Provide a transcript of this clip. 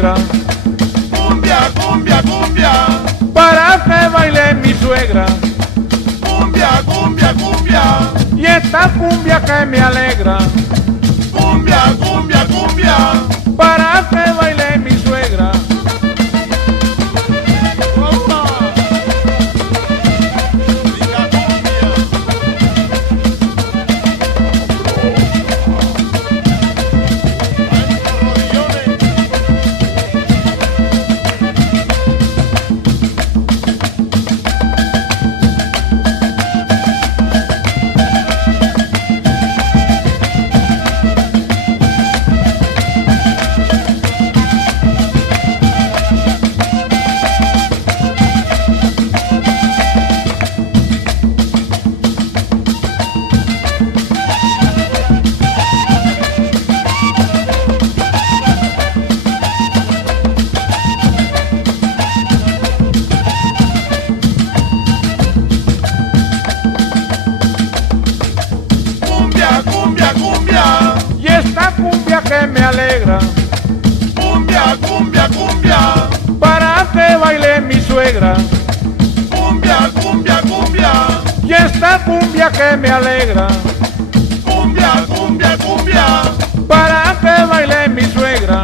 suegra. Cumbia, cumbia, cumbia. Para que baile mi suegra. Cumbia, cumbia, cumbia. Y esta cumbia que me alegra. Cumbia, cumbia, cumbia. Para que baile mi suegra. Cumbia, cumbia. Y esta cumbia que me alegra. Cumbia, cumbia, cumbia. Para que baile mi suegra. Cumbia, cumbia, cumbia. Y esta cumbia que me alegra. Cumbia, cumbia, cumbia. Para que baile mi suegra.